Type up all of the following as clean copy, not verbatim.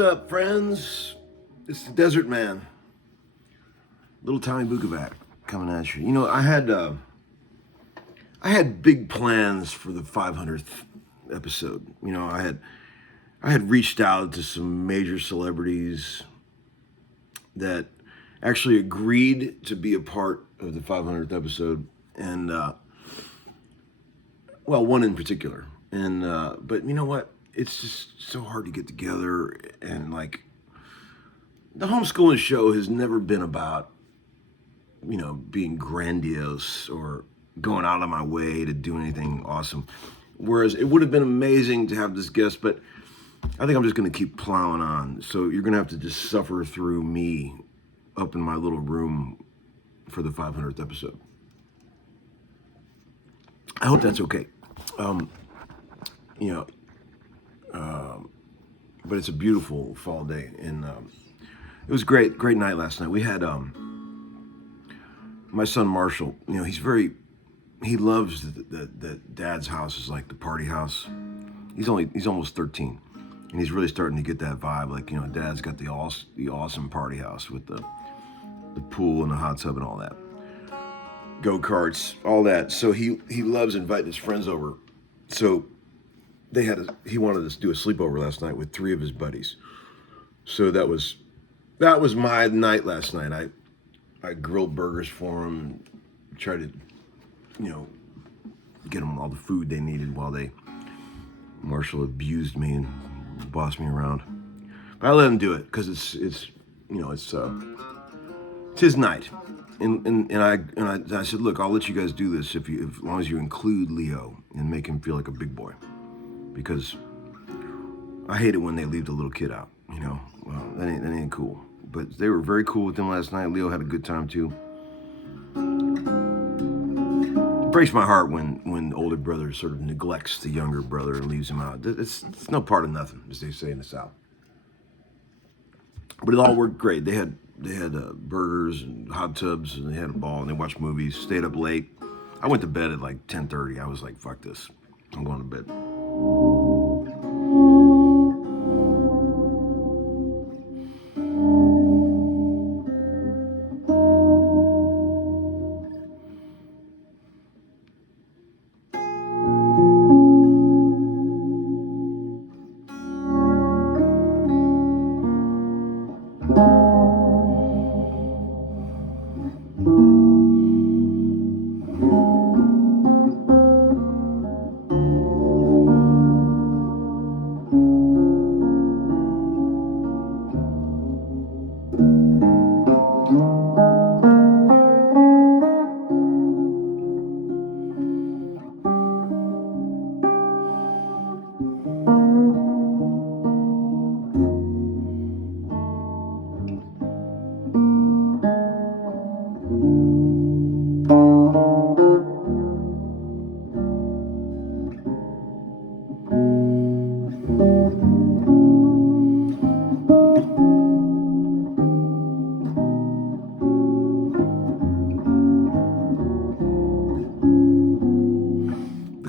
up, friends? It's the Desert Man, little Tommy Bukovac, coming at you. You know, I had big plans for the 500th episode. You know, I had reached out to some major celebrities that actually agreed to be a part of the 500th episode, and well, one in particular. And but you know what? It's just so hard to get together, and like the Homeskoolin show has never been about, you know, being grandiose or going out of my way to do anything awesome. Whereas it would have been amazing to have this guest, but I think I'm just going to keep plowing on. So you're going to have to just suffer through me up in my little room for the 500th episode. I hope that's okay. You know, but it's a beautiful fall day, and it was great night last night. We had my son Marshall. You know, he loves that dad's house is like the party house. He's almost 13, and he's really starting to get that vibe. Like, you know, dad's got the awesome party house with the pool and the hot tub and all that, go-karts, all that. So he loves inviting his friends over. So he wanted us to do a sleepover last night with 3 of his buddies. So that was my night last night. I grilled burgers for him, tried to, you know, get them all the food they needed while Marshall abused me and bossed me around. But I let him do it because it's you know, it's his night. And I said, look, I'll let you guys do this as long as you include Leo and make him feel like a big boy, because I hate it when they leave the little kid out. You know, well, that ain't cool. But they were very cool with him last night. Leo had a good time too. It breaks my heart when the older brother sort of neglects the younger brother and leaves him out. It's no part of nothing, as they say in the South. But it all worked great. They had burgers and hot tubs, and they had a ball, and they watched movies, stayed up late. I went to bed at like 10:30. I was like, fuck this. I'm going to bed.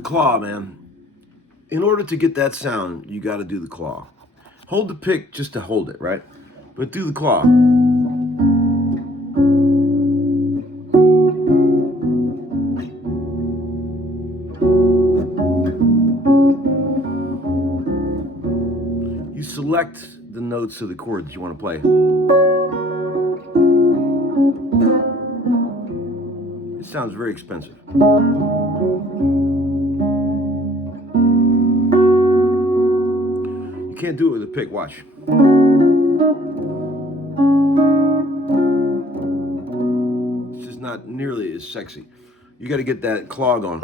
Claw, man. In order to get that sound, you got to do the claw. Hold the pick just to hold it, right? But do the claw. You select the notes of the chord that you want to play. It sounds very expensive. You can't do it with a pick, watch. It's just not nearly as sexy. You got to get that claw going.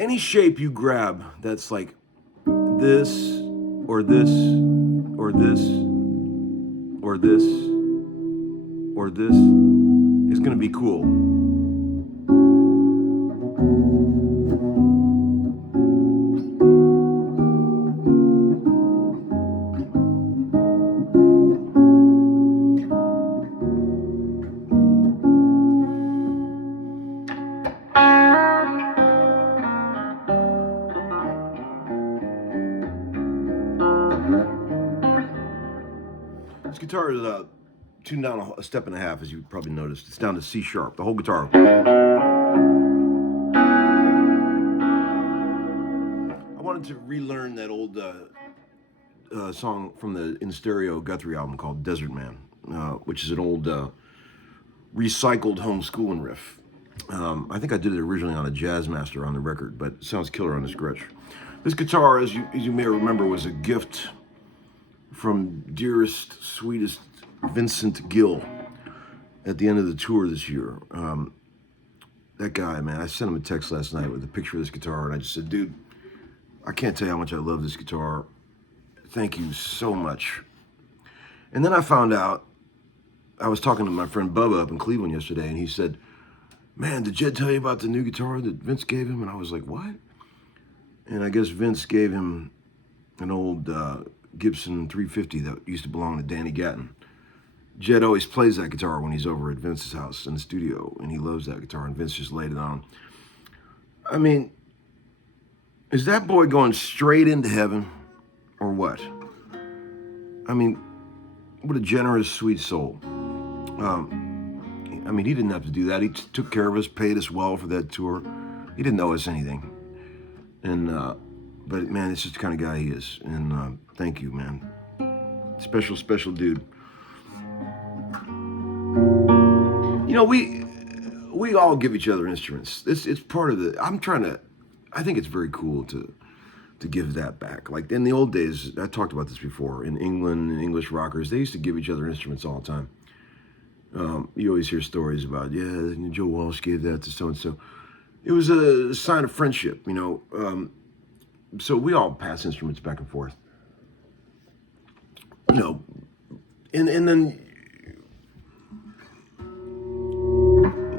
Any shape you grab that's like this, or this, or this, or this, or this is going to be cool. guitar is tuned down a step and a half, as you probably noticed. It's down to C sharp, the whole guitar. I wanted to relearn that old song from the In Stereo Guthrie album called Desert Man, which is an old recycled Homeskoolin riff. I think I did it originally on a Jazz Master on the record, but it sounds killer on this Gretsch. This guitar, as you may remember, was a gift from dearest, sweetest Vincent Gill at the end of the tour this year. That guy, man, I sent him a text last night with a picture of this guitar, and I just said, dude, I can't tell you how much I love this guitar. Thank you so much. And then I found out, I was talking to my friend Bubba up in Cleveland yesterday, and he said, man, did Jed tell you about the new guitar that Vince gave him? And I was like, what? And I guess Vince gave him an old Gibson 350 that used to belong to Danny Gatton. Jed always plays that guitar when he's over at Vince's house in the studio, and he loves that guitar, and Vince just laid it on. I mean, is that boy going straight into heaven, or what? I mean, what a generous, sweet soul. I mean, he didn't have to do that. He took care of us, paid us well for that tour. He didn't owe us anything. And, but man, it's just the kind of guy he is. And thank you, man. Special, special dude. You know, we all give each other instruments. It's part of the, I think it's very cool to give that back. Like in the old days, I talked about this before, in England, and English rockers, they used to give each other instruments all the time. You always hear stories about, yeah, Joe Walsh gave that to so-and-so. It was a sign of friendship, you know. So we all pass instruments back and forth. You know, and then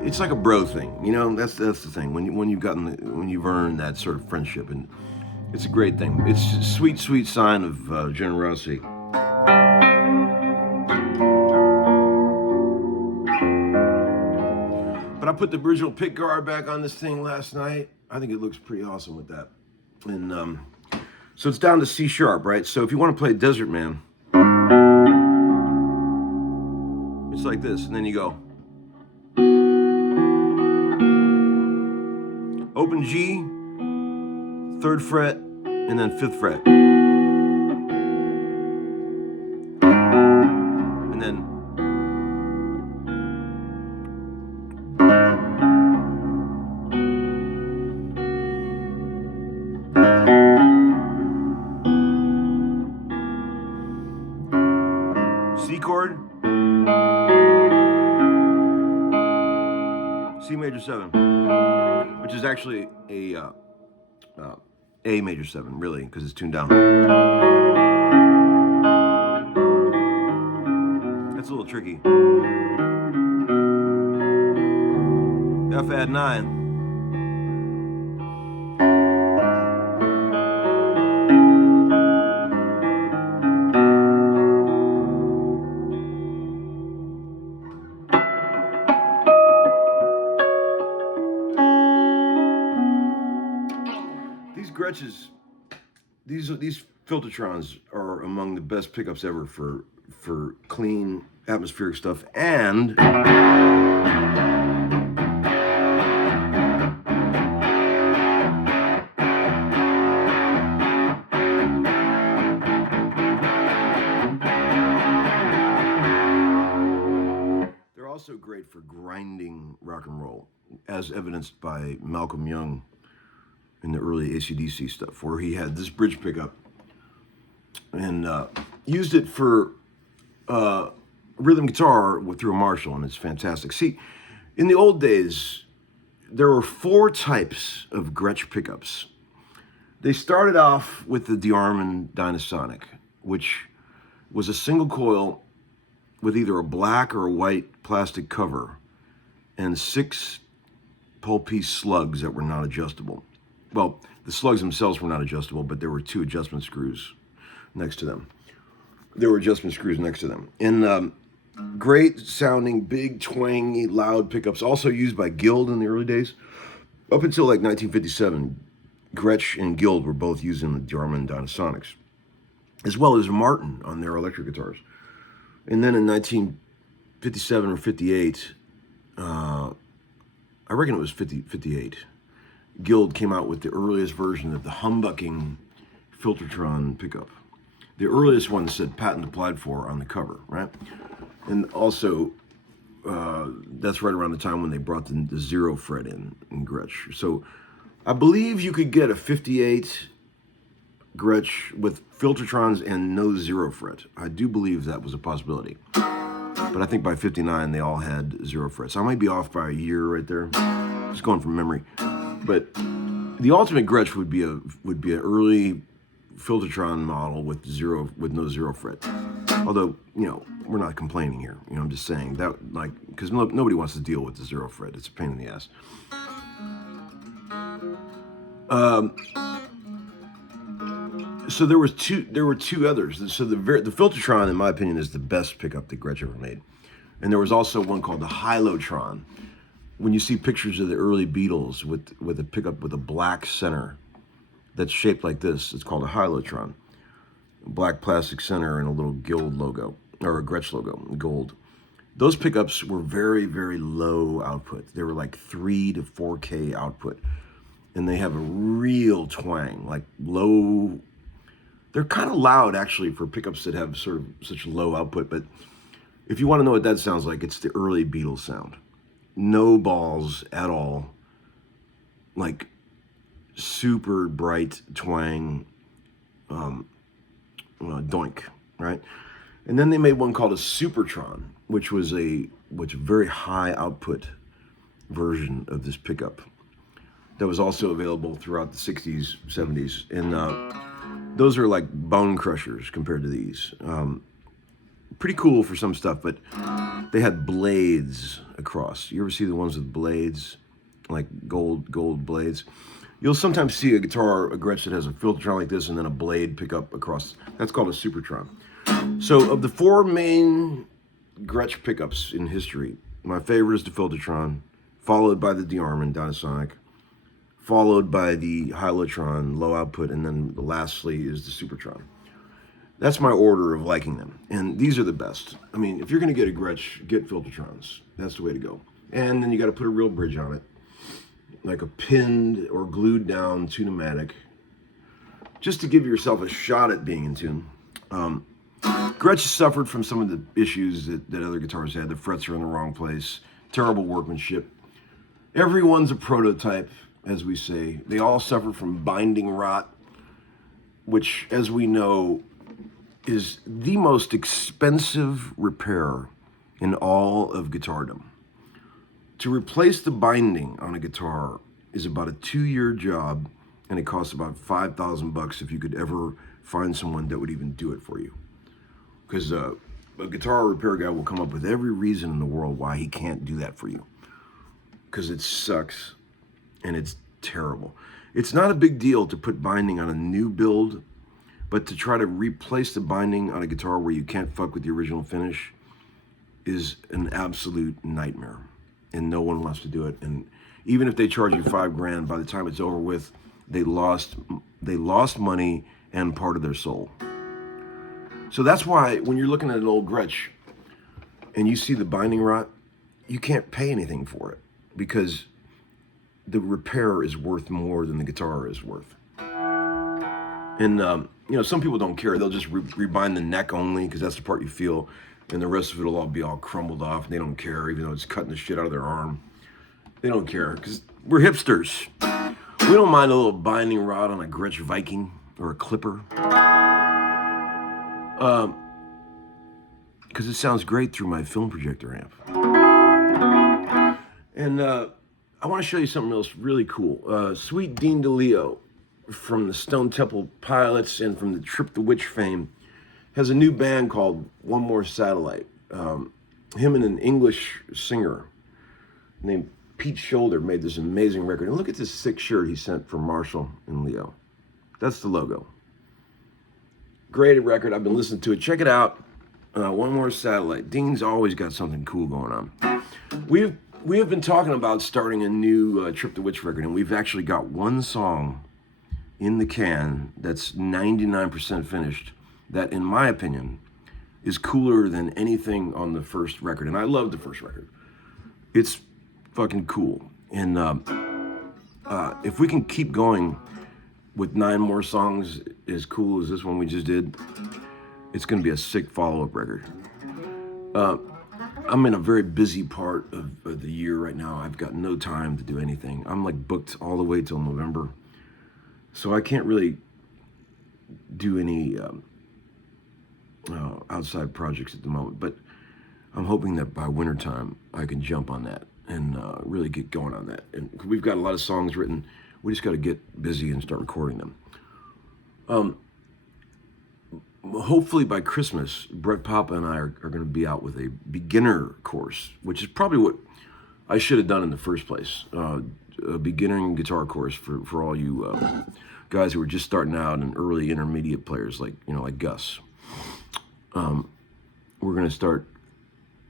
it's like a bro thing, you know. That's the thing. When you've earned that sort of friendship, and it's a great thing. It's a sweet, sweet sign of generosity. But I put the original pick guard back on this thing last night. I think it looks pretty awesome with that. And so it's down to C sharp, right? So if you want to play Desert Man, it's like this, and then you go open G, 3rd fret, and then 5th fret. And then C chord, C major 7, which is actually A major 7, really, because it's tuned down. That's a little tricky. F add 9. These Gretches, these Filtertrons are among the best pickups ever for clean atmospheric stuff, and they're also great for grinding rock and roll, as evidenced by Malcolm Young in the early AC/DC stuff, where he had this bridge pickup and used it for rhythm guitar through a Marshall, and it's fantastic. See, in the old days, there were 4 types of Gretsch pickups. They started off with the DeArmond Dynasonic, which was a single coil with either a black or a white plastic cover and 6 pull-piece slugs that were not adjustable. Well, the slugs themselves were not adjustable, but there were 2 adjustment screws next to them. And great sounding, big, twangy, loud pickups, also used by Guild in the early days. Up until like 1957, Gretsch and Guild were both using the DeArmond Dynasonics, as well as Martin on their electric guitars. And then in 1957 or 58, I reckon it was 58, Guild came out with the earliest version of the humbucking Filtertron pickup. The earliest one said patent applied for on the cover, right? And also, that's right around the time when they brought the zero fret in Gretsch. So I believe you could get a 58 Gretsch with Filtertrons and no zero fret. I do believe that was a possibility. But I think by 59, they all had zero fret. So I might be off by a year right there. Just going from memory. But the ultimate Gretsch would be an early Filtertron model with no zero fret. Although, we're not complaining here. I'm just saying that, because nobody wants to deal with the zero fret. It's a pain in the ass. So there were two others. So the Filtertron, in my opinion, is the best pickup that Gretsch ever made. And there was also one called the Hylotron. When you see pictures of the early Beatles with a pickup with a black center that's shaped like this, it's called a Hylotron. Black plastic center and a little Guild logo, or a Gretsch logo, gold. Those pickups were very, very low output. They were like 3 to 4K output. And they have a real twang, like low. They're kind of loud, actually, for pickups that have sort of such low output. But if you want to know what that sounds like, it's the early Beatles sound. No balls at all. Like super bright twang, doink, right? And then they made one called a Supertron, which was a very high output version of this pickup that was also available throughout the 60s, 70s. And those are like bone crushers compared to these. Pretty cool for some stuff, but they had blades across. You ever see the ones with blades, like gold blades? You'll sometimes see a Gretsch that has a Filtertron like this and then a blade pickup across. That's called a Supertron. So of the 4 main Gretsch pickups in history, my favorite is the Filtertron, followed by the Diarman Dynasonic, followed by the Hylotron, low output, and then lastly is the Supertron. That's my order of liking them. And these are the best. I mean, if you're going to get a Gretsch, get Filtertrons. That's the way to go. And then you got to put a real bridge on it, like a pinned or glued down tune-o-matic, just to give yourself a shot at being in tune. Gretsch suffered from some of the issues that other guitars had. The frets are in the wrong place, terrible workmanship. Everyone's a prototype, as we say. They all suffer from binding rot, which, as we know, is the most expensive repair in all of guitardom. To replace the binding on a guitar is about a 2-year job, and it costs about $5,000 if you could ever find someone that would even do it for you. Because a guitar repair guy will come up with every reason in the world why he can't do that for you. Because it sucks, and it's terrible. It's not a big deal to put binding on a new build, but to try to replace the binding on a guitar where you can't fuck with the original finish is an absolute nightmare. And no one wants to do it. And even if they charge you $5,000, by the time it's over with, they lost money and part of their soul. So that's why when you're looking at an old Gretsch and you see the binding rot, you can't pay anything for it because the repair is worth more than the guitar is worth. And some people don't care. They'll just rebind the neck only because that's the part you feel, and the rest of it will all be all crumbled off. And they don't care, even though it's cutting the shit out of their arm. They don't care because we're hipsters. We don't mind a little binding rod on a Gretsch Viking or a Clipper. Because it sounds great through my film projector amp. And I want to show you something else really cool. Sweet Dean DeLeo from the Stone Temple Pilots and from the Trip the Witch fame has a new band called One More Satellite. Him and an English singer named Pete Shoulder made this amazing record. And look at this sick shirt he sent from Marshall and Leo. That's the logo. Great record. I've been listening to it. Check it out. One More Satellite. Dean's always got something cool going on. We have been talking about starting a new Trip the Witch record, and we've actually got one song in the can that's 99% finished that, in my opinion, is cooler than anything on the first record. And I love the first record. It's fucking cool. And if we can keep going with 9 more songs as cool as this one we just did, it's going to be a sick follow-up record. I'm in a very busy part of the year right now. I've got no time to do anything. I'm like booked all the way till November. So I can't really do any outside projects at the moment. But I'm hoping that by wintertime I can jump on that and really get going on that. And we've got a lot of songs written. We just got to get busy and start recording them. Hopefully by Christmas, Brett Papa and I are going to be out with a beginner course, which is probably what I should have done in the first place. A beginning guitar course for all you guys who are just starting out and early intermediate players like Gus. We're going to start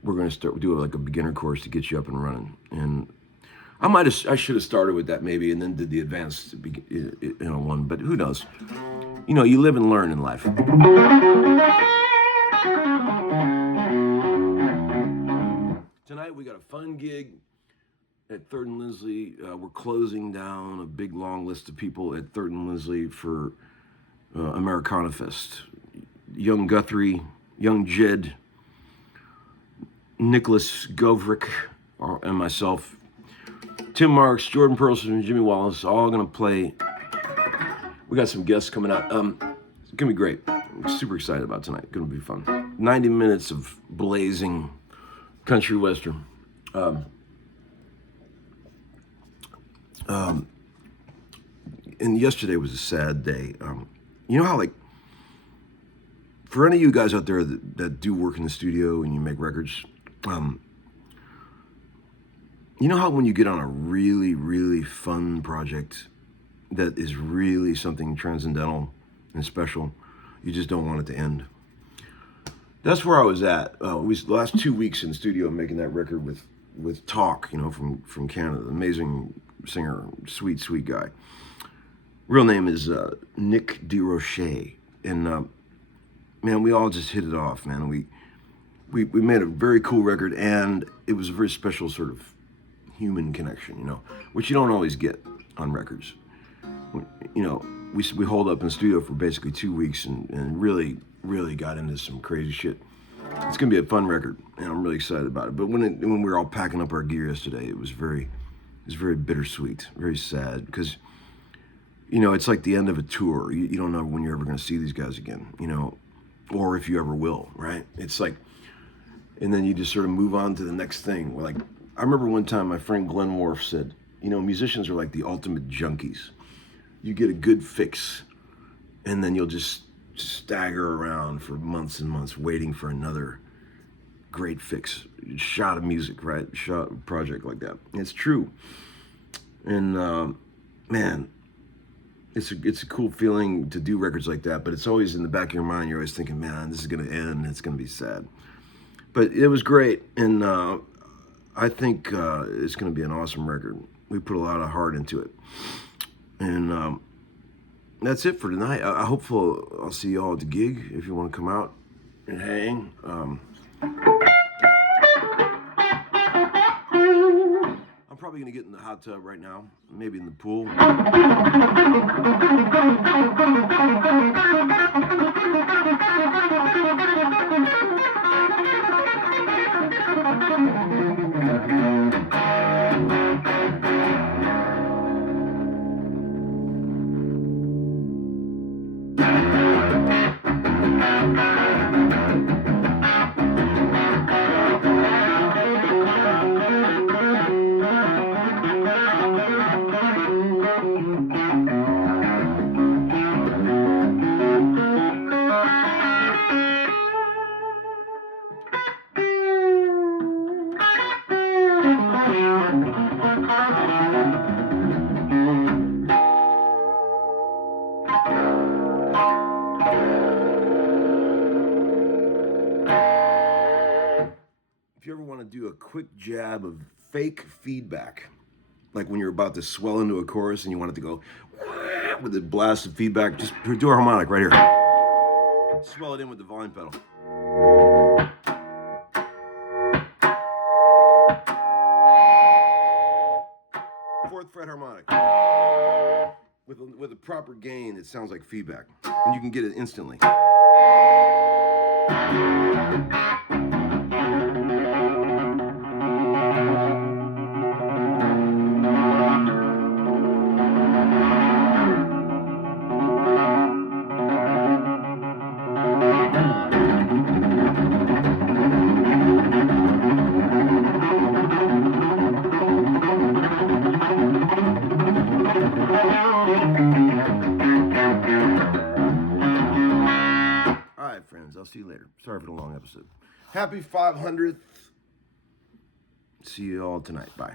doing like a beginner course to get you up and running. And I should have started with that maybe and then did the advanced one, but who knows? You live and learn in life. Tonight we got a fun gig at 3rd and Lindsley. We're closing down a big long list of people at 3rd and Lindsley for Americana Fest. Young Guthrie, Young Jed, Nicholas Govrick, and myself, Tim Marks, Jordan Perlson, and Jimmy Wallace, all gonna play. We got some guests coming out. It's gonna be great. I'm super excited about tonight. Gonna be fun. 90 minutes of blazing country western. And yesterday was a sad day. You know how for any of you guys out there that do work in the studio and you make records, you know how when you get on a really, really fun project that is really something transcendental and special, you just don't want it to end. That's where I was at. The last 2 weeks in the studio making that record with Talk, from Canada, amazing singer, sweet guy. Real name is Nick DeRoche, and man, we all just hit it off, man. We made a very cool record, and it was a very special sort of human connection, which you don't always get on records. We holed up in the studio for basically 2 weeks and really got into some crazy shit. It's gonna be a fun record, and I'm really excited about it. But when we were all packing up our gear yesterday, it was very bittersweet, very sad, because it's like the end of a tour. You don't know when you're ever gonna see these guys again, or if you ever will, right? It's like, and then you just sort of move on to the next thing. Like, I remember one time my friend Glenn Worf said, musicians are like the ultimate junkies. You get a good fix, and then you'll just stagger around for months and months waiting for another great fix, shot of music, right? Shot project like that. It's true. And man, it's a cool feeling to do records like that, but it's always in the back of your mind. You're always thinking, man, this is gonna end. It's gonna be sad. But it was great, and I think it's gonna be an awesome record. We put a lot of heart into it. And that's it for tonight. I hope I'll see you all at the gig if you want to come out and hang. I'm probably going to get in the hot tub right now, maybe in the pool. If you ever want to do a quick jab of fake feedback, like when you're about to swell into a chorus and you want it to go with a blast of feedback, just do a harmonic right here. Swell it in with the volume pedal. 4th fret harmonic. With a proper gain, it sounds like feedback. And you can get it instantly. All right, friends, I'll see you later. Sorry for the long episode. Happy 500th. See you all tonight. Bye.